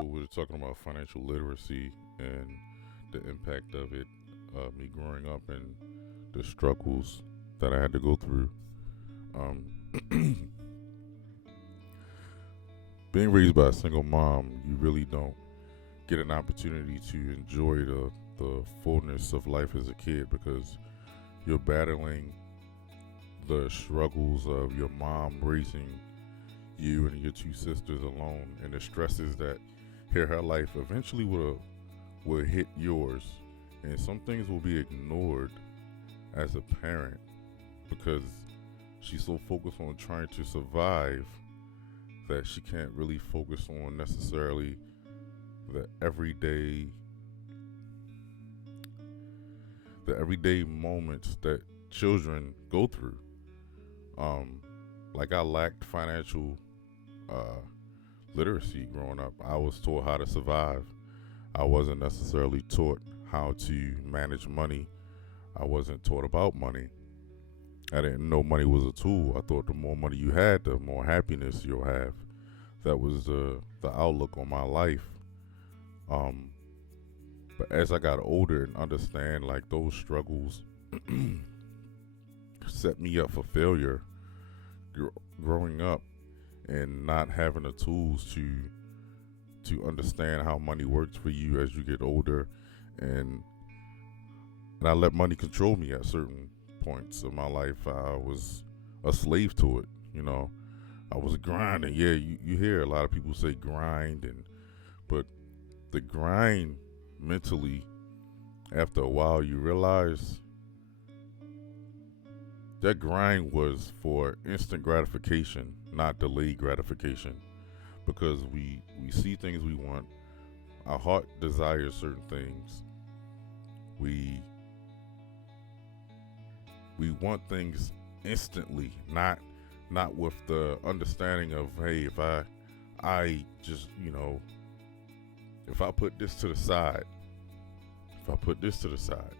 So we were talking about financial literacy and the impact of it, me growing up and the struggles that I had to go through. Um, Being raised by a single mom, you really don't get an opportunity to enjoy the fullness of life as a kid because you're battling the struggles of your mom raising you and your two sisters alone and the stresses that hit her life eventually will hit yours. And some things will be ignored as a parent because she's so focused on trying to survive that she can't really focus on necessarily the everyday moments that children go through. Um, like I lacked financial uh, literacy growing up. I was taught how to survive. I wasn't necessarily taught how to manage money. I wasn't taught about money. I didn't know money was a tool. I thought the more money you had, the more happiness you'll have. That was the outlook on my life. Um, but as I got older and understand like those struggles set me up for failure gr- growing up and not having the tools to understand how money works for you as you get older and I let money control me at certain points of my life. I was a slave to it, you know. I was grinding. Yeah, you hear a lot of people say grind but the grind mentally after a while you realize that grind was for instant gratification, not delayed gratification. Because we see things we want. Our heart desires certain things. We we want things instantly, not with the understanding of hey, if I just if I put this to the side, if I put this to the side,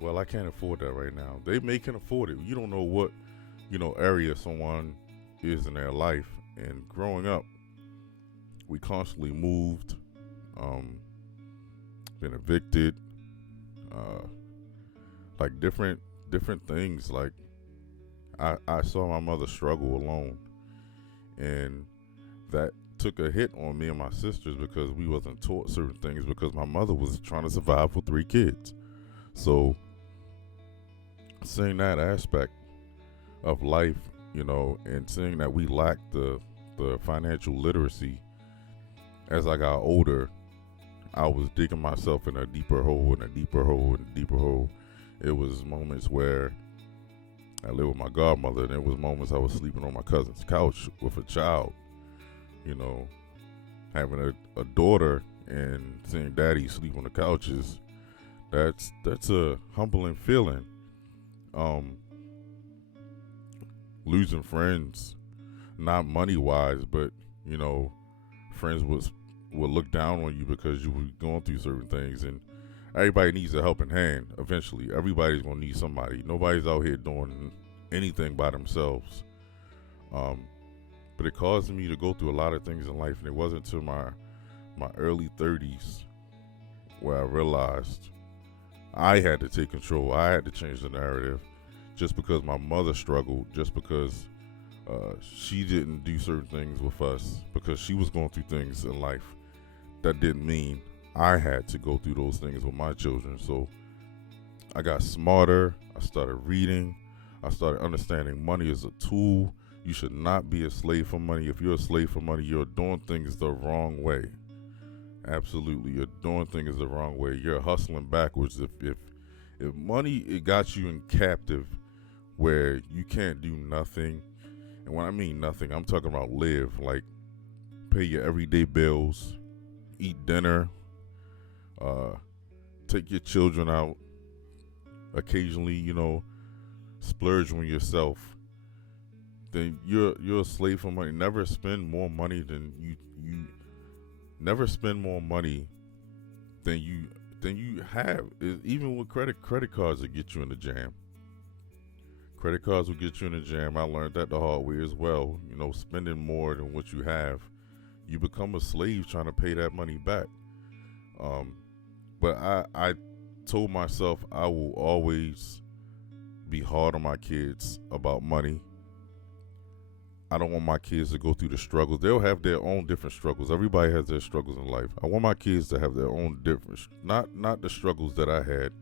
well, I can't afford that right now. They may can afford it. You don't know what area someone is in their life. And growing up, we constantly moved, um, been evicted, uh, like different things. Like I saw my mother struggle alone, and that took a hit on me and my sisters because we wasn't taught certain things because my mother was trying to survive for three kids. So seeing that aspect of life, and seeing that we lack the financial literacy as I got older, I was digging myself in a deeper hole and a deeper hole and a deeper hole. It was moments where I lived with my godmother, and there was moments I was sleeping on my cousin's couch with a child, you know, having a daughter and seeing daddy sleep on the couches. That's a humbling feeling. Um, Losing friends, not money wise, but you know, friends would look down on you because you were going through certain things, and everybody needs a helping hand. Eventually, everybody's gonna need somebody. Nobody's out here doing anything by themselves. Um, but it caused me to go through a lot of things in life, and it wasn't until my early 30s where I realized I had to take control. I had to change the narrative. Just because my mother struggled, just because she didn't do certain things with us, because she was going through things in life, that didn't mean I had to go through those things with my children. So I got smarter. I started reading. I started understanding money is a tool. You should not be a slave for money. If you're a slave for money, you're doing things the wrong way. Absolutely, you're doing things the wrong way. You're hustling backwards. If money it got you in captive where you can't do nothing, and when I mean nothing, I'm talking about live, like pay your everyday bills, eat dinner, uh, take your children out occasionally, splurge on yourself. Then you're a slave for money. Never spend more money than you never spend more money than you have. Even with credit cards that get you in the jam. Credit cards will get you in the jam. I learned that the hard way as well. Spending more than what you have, You become a slave trying to pay that money back. But I told myself I will always be hard on my kids about money. I don't want my kids to go through the struggles. They'll have their own different struggles. Everybody has their struggles in life. I want my kids to have their own different, not the struggles that I had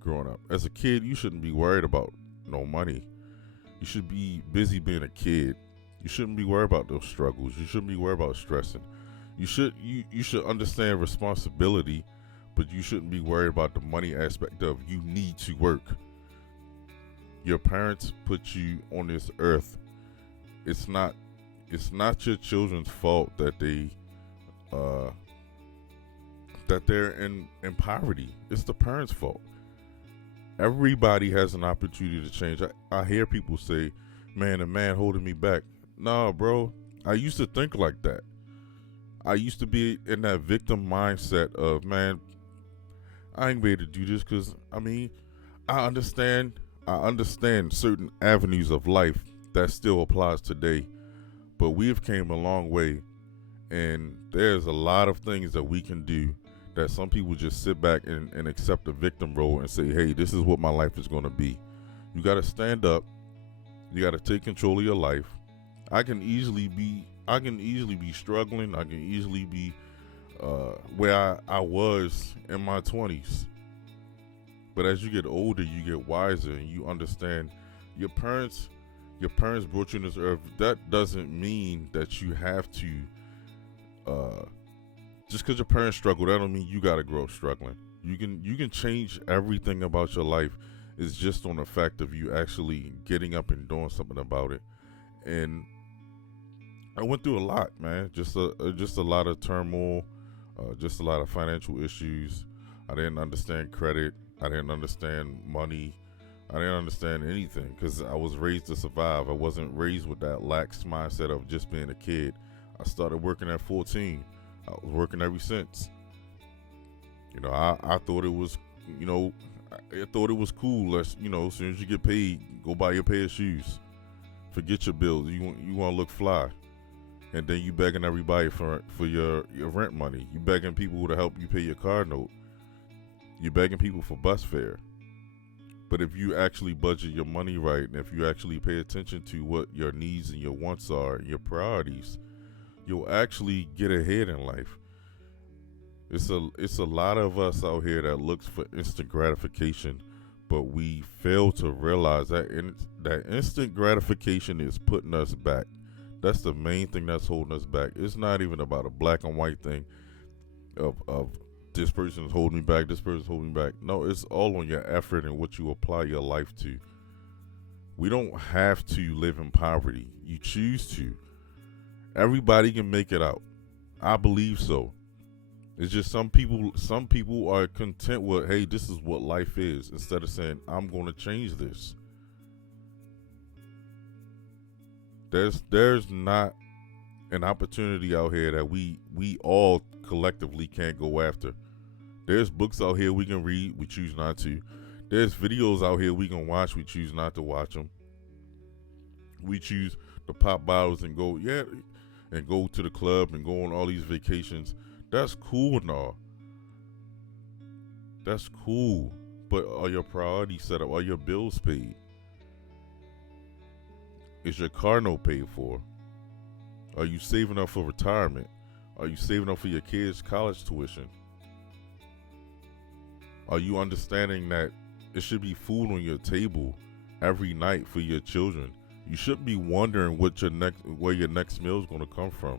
growing up. As a kid, you shouldn't be worried about no money. You should be busy being a kid. You shouldn't be worried about those struggles. You shouldn't be worried about stressing. You should understand responsibility, but you shouldn't be worried about the money aspect of you need to work. Your parents put you on this earth. It's not your children's fault that they're in poverty. It's the parents' fault. Everybody has an opportunity to change. I hear people say, man, the man holding me back. Nah, bro. I used to think like that. I used to be in that victim mindset of, man, I ain't ready to do this because, I understand certain avenues of life that still applies today, but we've came a long way, and there's a lot of things that we can do that some people just sit back and accept the victim role and say, hey, this is what my life is going to be. You got to stand up. You got to take control of your life. I can easily be struggling. I can easily be where I was in my 20s. But as you get older, you get wiser, and you understand your parents brought you on this earth. That doesn't mean that you have to just because your parents struggle, that don't mean you gotta grow up struggling. You can change everything about your life. It's just on the fact of you actually getting up and doing something about it. And I went through a lot, man. Just a lot of turmoil, just a lot of financial issues. I didn't understand credit. I didn't understand money. I didn't understand anything because I was raised to survive. I wasn't raised with that lax mindset of just being a kid. I started working at 14. I was working ever since. I thought it was, I thought it was cool. As soon as you get paid, go buy your pair of shoes. Forget your bills. You want to look fly. And then you begging everybody for your rent money. You begging people to help you pay your car note. You're begging people for bus fare. But if you actually budget your money right, and if you actually pay attention to what your needs and your wants are, and your priorities, you'll actually get ahead in life. It's a lot of us out here that looks for instant gratification, but we fail to realize that that instant gratification is putting us back. That's the main thing that's holding us back. It's not even about a black and white thing of this person's holding me back, this person's holding me back. No, it's all on your effort and what you apply your life to. We don't have to live in poverty. You choose to. Everybody can make it out. I believe so. It's just some people are content with, hey, this is what life is, instead of saying, I'm going to change this. There's not an opportunity out here that we all collectively can't go after. There's books out here we can read, we choose not to. There's videos out here we can watch, we choose not to watch them. We choose to pop bottles and go to the club and go on all these vacations. That's cool and all. That's cool. But are your priorities set up? Are your bills paid? Is your car note paid for? Are you saving up for retirement? Are you saving up for your kids' college tuition? Are you understanding that it should be food on your table every night for your children? You shouldn't be wondering where your next meal is going to come from.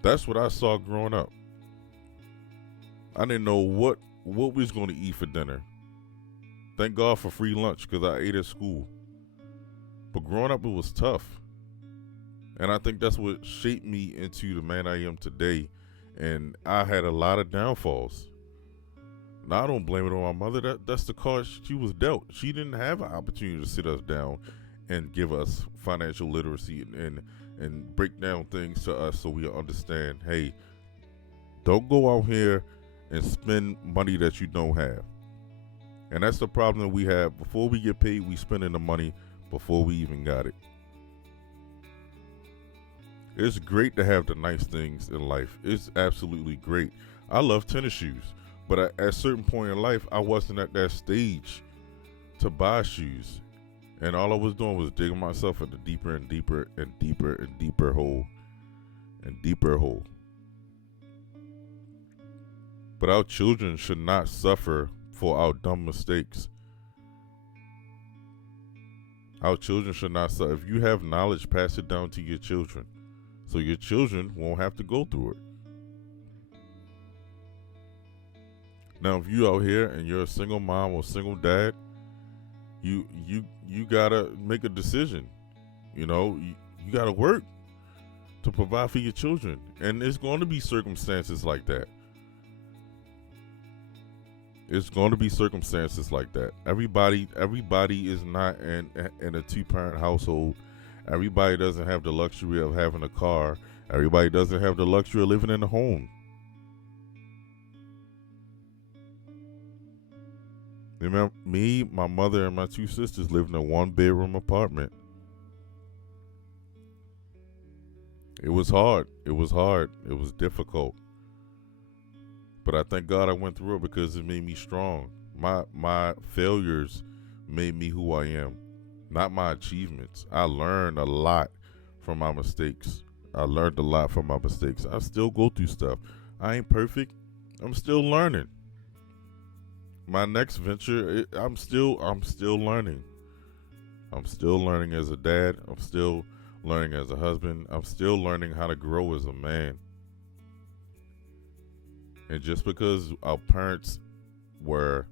That's what I saw growing up. I didn't know what we was going to eat for dinner. Thank God for free lunch because I ate at school. But growing up, it was tough. And I think that's what shaped me into the man I am today. And I had a lot of downfalls. Now, I don't blame it on my mother. That's the card she was dealt. She didn't have an opportunity to sit us down and give us financial literacy and break down things to us so we understand, hey, don't go out here and spend money that you don't have. And that's the problem that we have. Before we get paid, we spending the money before we even got it. It's great to have the nice things in life. It's absolutely great. I love tennis shoes, but at a certain point in life, I wasn't at that stage to buy shoes. And all I was doing was digging myself into deeper and deeper and deeper and deeper hole and deeper hole. But our children should not suffer for our dumb mistakes. Our children should not suffer. If you have knowledge, pass it down to your children, so your children won't have to go through it. Now, if you out here and you're a single mom or single dad, you gotta make a decision. You gotta work to provide for your children, and there's going to be circumstances like that. It's going to be circumstances like that. Everybody is not in a two-parent household. Everybody doesn't have the luxury of having a car. Everybody doesn't have the luxury of living in a home. Remember, me, my mother, and my two sisters lived in a one-bedroom apartment. It was hard. It was difficult. But I thank God I went through it because it made me strong. My failures made me who I am, not my achievements. I learned a lot from my mistakes. I still go through stuff. I ain't perfect. I'm still learning. My next venture, I'm still learning. I'm still learning as a dad. I'm still learning as a husband. I'm still learning how to grow as a man. And just because our parents were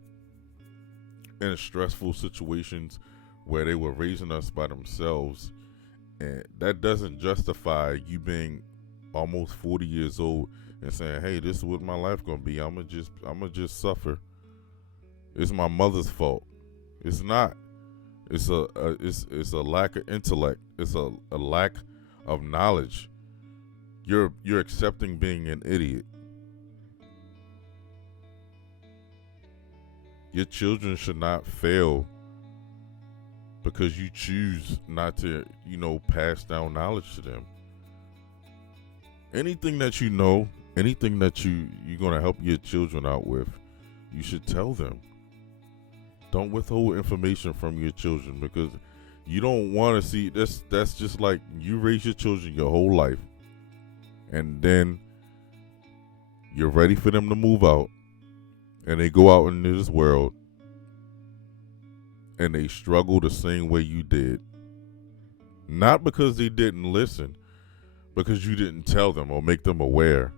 in stressful situations where they were raising us by themselves, and that doesn't justify you being almost 40 years old and saying, "Hey, this is what my life gonna be. I'ma just suffer. It's my mother's fault." It's not. It's a lack of intellect. It's a lack of knowledge. You're accepting being an idiot. Your children should not fail because you choose not to, pass down knowledge to them. Anything that you know, anything that you're going to help your children out with, you should tell them. Don't withhold information from your children, because you don't want to see this. That's just like you raise your children your whole life, and then you're ready for them to move out, and they go out into this world and they struggle the same way you did. Not because they didn't listen, because you didn't tell them or make them aware.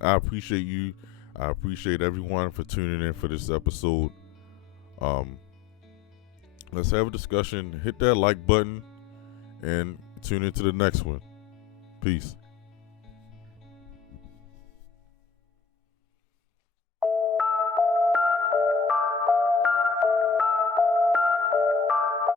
I appreciate you. I appreciate everyone for tuning in for this episode. Let's have a discussion. Hit that like button and tune into the next one. Peace.